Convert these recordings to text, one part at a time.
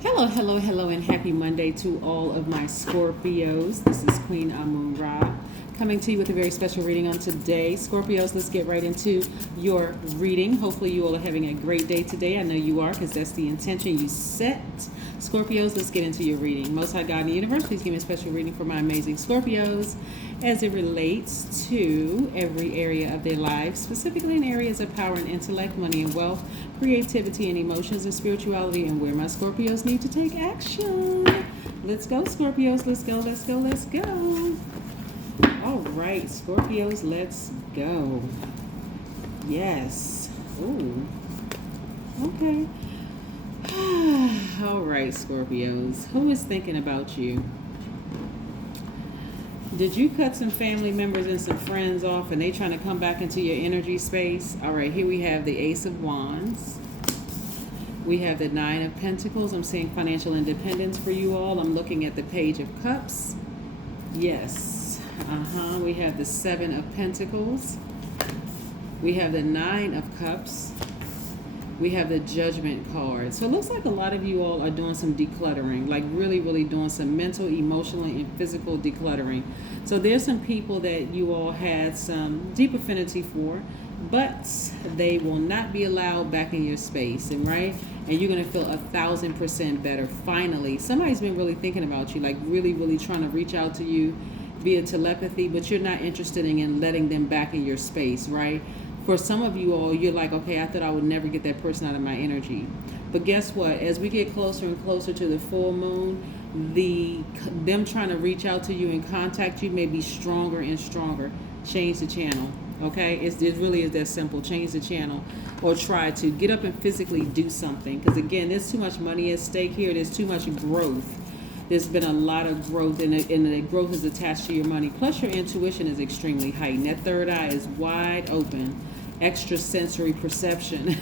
Hello, hello, hello, and happy Monday to all of my Scorpios. This is Queen Amun Ra coming to you with a very special reading on today. Scorpios, let's get right into your reading. Hopefully, you all are having a great day today. I know you are because that's the intention you set. Scorpios, let's get into your reading. Most High God in the universe, please give me a special reading for my amazing Scorpios as it relates to every area of their lives, specifically in areas of power and intellect, money and wealth, creativity and emotions and spirituality, and where my Scorpios need to take action. Let's go, Scorpios. Let's go, let's go, let's go. All right, Scorpios, let's go. Yes. Ooh. Okay. All right, Scorpios. Who is thinking about you? Did you cut some family members and some friends off and they trying to come back into your energy space? All right, here we have the Ace of Wands. We have the Nine of Pentacles. I'm seeing financial independence for you all. I'm looking at the Page of Cups. Yes. We have the Seven of Pentacles. We have the Nine of Cups. We have the Judgment card. So it looks like a lot of you all are doing some decluttering, like really, really doing some mental, emotional, and physical decluttering. So there's some people that you all had some deep affinity for, but they will not be allowed back in your space, and right? And you're going to feel 1,000% better. Finally, somebody's been really thinking about you, like really, really trying to reach out to you via telepathy, but you're not interested in letting them back in your space, right? For some of you all, you're like, okay, I thought I would never get that person out of my energy. But guess what? As we get closer and closer to the full moon, them trying to reach out to you and contact you may be stronger and stronger. Change the channel, okay? It really is that simple. Change the channel or try to get up and physically do something. Because again, there's too much money at stake here. There's too much growth. There's been a lot of growth, and the growth is attached to your money. Plus, your intuition is extremely heightened. That third eye is wide open. Extrasensory perception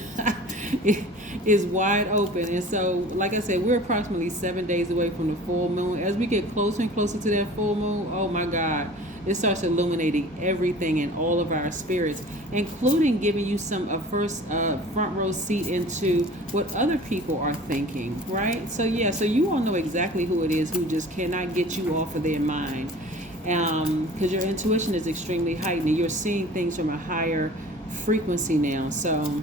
is wide open. And so, like I said, we're approximately 7 days away from the full moon. As we get closer and closer to that full moon, oh my God, it starts illuminating everything in all of our spirits, including giving you a front row seat into what other people are thinking, right? So yeah, so you all know exactly who it is who just cannot get you off of their mind, because your intuition is extremely heightened and you're seeing things from a higher frequency now. So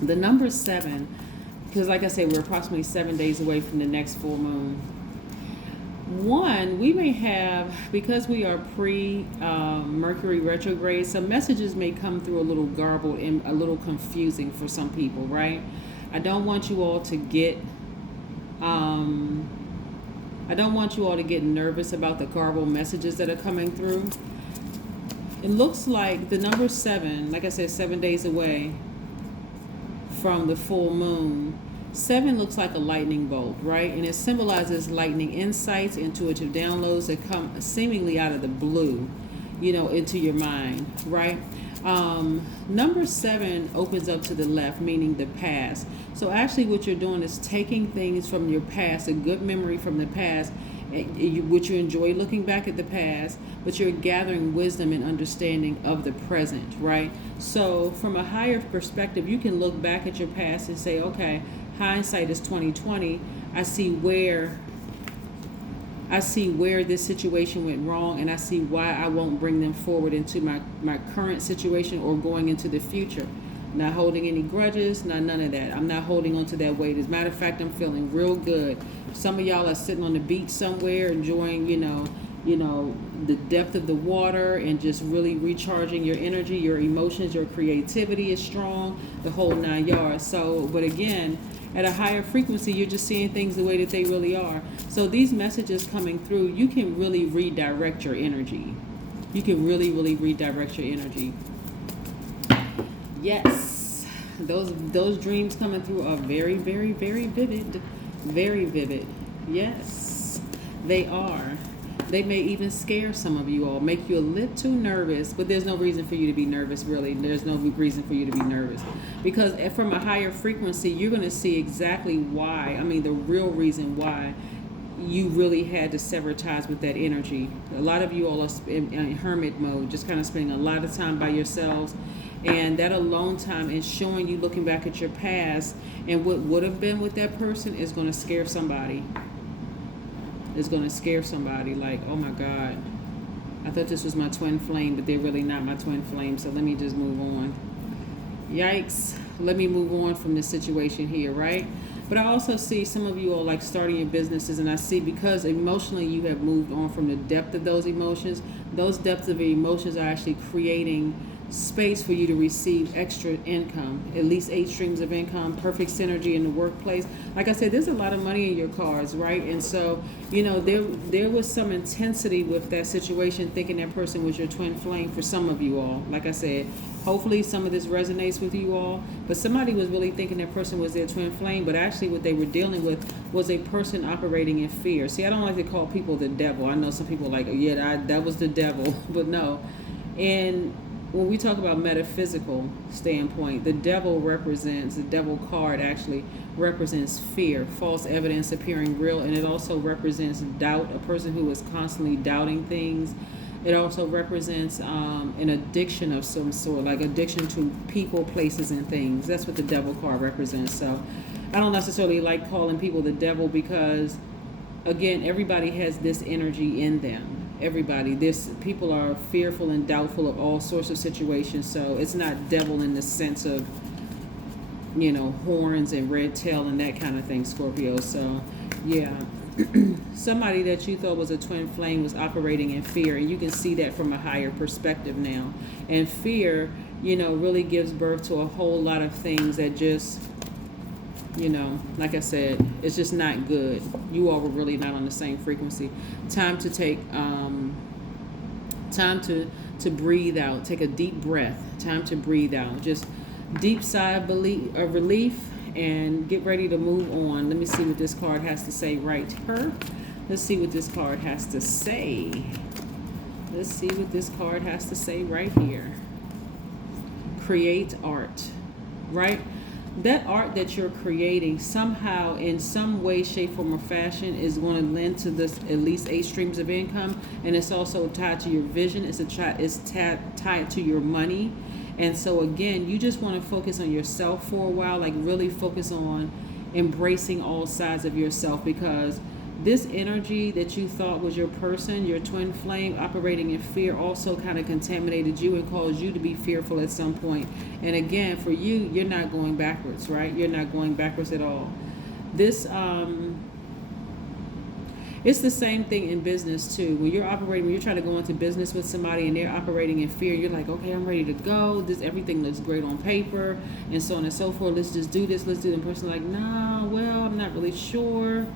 the number 7, because like I said, we're approximately 7 days away from the next full moon. One, we may have, because we are Mercury retrograde, some messages may come through a little garbled and a little confusing for some people, right? I don't want you all to get nervous about the garbled messages that are coming through. It looks like the number 7, like I said, 7 days away from the full moon. 7 looks like a lightning bolt, right? And it symbolizes lightning insights, intuitive downloads that come seemingly out of the blue, into your mind, right? Number 7 opens up to the left, meaning the past. So actually what you're doing is taking things from your past, a good memory from the past, which you enjoy looking back at the past, but you're gathering wisdom and understanding of the present, right? So from a higher perspective, you can look back at your past and say, okay, hindsight is 2020. I see where this situation went wrong, and I see why I won't bring them forward into my current situation or going into the future. Not holding any grudges, none of that. I'm not holding on to that weight. As a matter of fact, I'm feeling real good. Some of y'all are sitting on the beach somewhere enjoying, the depth of the water and just really recharging your energy, your emotions, your creativity is strong, the whole 9 yards. So, but again, at a higher frequency, you're just seeing things the way that they really are. So these messages coming through, you can really redirect your energy. You can really, really redirect your energy. Yes, those dreams coming through are very, very, very vivid. Very vivid. Yes, they are. They may even scare some of you all, make you a little nervous, but there's no reason for you to be nervous, really. There's no reason for you to be nervous, because from a higher frequency, you're going to see exactly why. I mean, the real reason why you really had to sever ties with that energy. A lot of you all are in hermit mode, just kind of spending a lot of time by yourselves And that alone time and showing you, looking back at your past and what would have been with that person is going to scare somebody. It's going to scare somebody. Like, oh my God, I thought this was my twin flame, but they're really not my twin flame. So let me just move on. Yikes. Let me move on from this situation here, right? But I also see some of you all like starting your businesses, and I see because emotionally you have moved on from the depth of those emotions. Those depths of emotions are actually creating space for you to receive extra income, at least 8 streams of income, perfect synergy in the workplace. Like I said, there's a lot of money in your cards, right? And so, you know, there was some intensity with that situation, thinking that person was your twin flame for some of you all. Like I said, hopefully some of this resonates with you all, but somebody was really thinking that person was their twin flame, but actually what they were dealing with was a person operating in fear. See, I don't like to call people the devil. I know some people are like, oh, yeah, that was the devil, but no. And when we talk about metaphysical standpoint, the devil card actually represents fear, false evidence appearing real, and it also represents doubt, a person who is constantly doubting things. It also represents an addiction of some sort, like addiction to people, places, and things. That's what the devil card represents. So I don't necessarily like calling people the devil because, again, everybody has this energy in them. Everybody. People are fearful and doubtful of all sorts of situations. So it's not devil in the sense of, you know, horns and red tail and that kind of thing, Scorpio. So, yeah. Somebody that you thought was a twin flame was operating in fear, and you can see that from a higher perspective now. And fear, you know, really gives birth to a whole lot of things that just, you know, like I said, it's just not good. You all were really not on the same frequency. Time to take, time to breathe out. Take a deep breath. Time to breathe out. Just deep sigh of relief, and get ready to move on. Let me see what this card has to say right here. Let's see what this card has to say. Let's see what this card has to say right here. Create art, right? That art that you're creating somehow, in some way, shape, form, or fashion, is going to lend to this at least 8 streams of income, and it's also tied to your vision. It's tied to your money. And so again, you just want to focus on yourself for a while, like really focus on embracing all sides of yourself, because this energy that you thought was your person, your twin flame operating in fear, also kind of contaminated you and caused you to be fearful at some point. And again, for you, you're not going backwards, right? You're not going backwards at all. This, it's the same thing in business too. When you're trying to go into business with somebody and they're operating in fear, you're like, okay, I'm ready to go. Everything looks great on paper, and so on and so forth. Let's just do this. Let's do it. And the person's like, nah, well, I'm not really sure.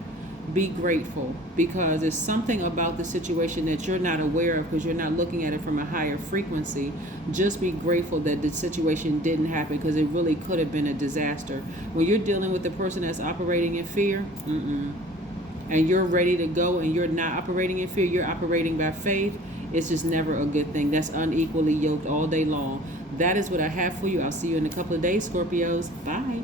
Be grateful, because it's something about the situation that you're not aware of because you're not looking at it from a higher frequency. Just be grateful that the situation didn't happen, because it really could have been a disaster. When you're dealing with the person that's operating in fear, and you're ready to go and you're not operating in fear, you're operating by faith, it's just never a good thing. That's unequally yoked all day long. That is what I have for you. I'll see you in a couple of days, Scorpios. Bye.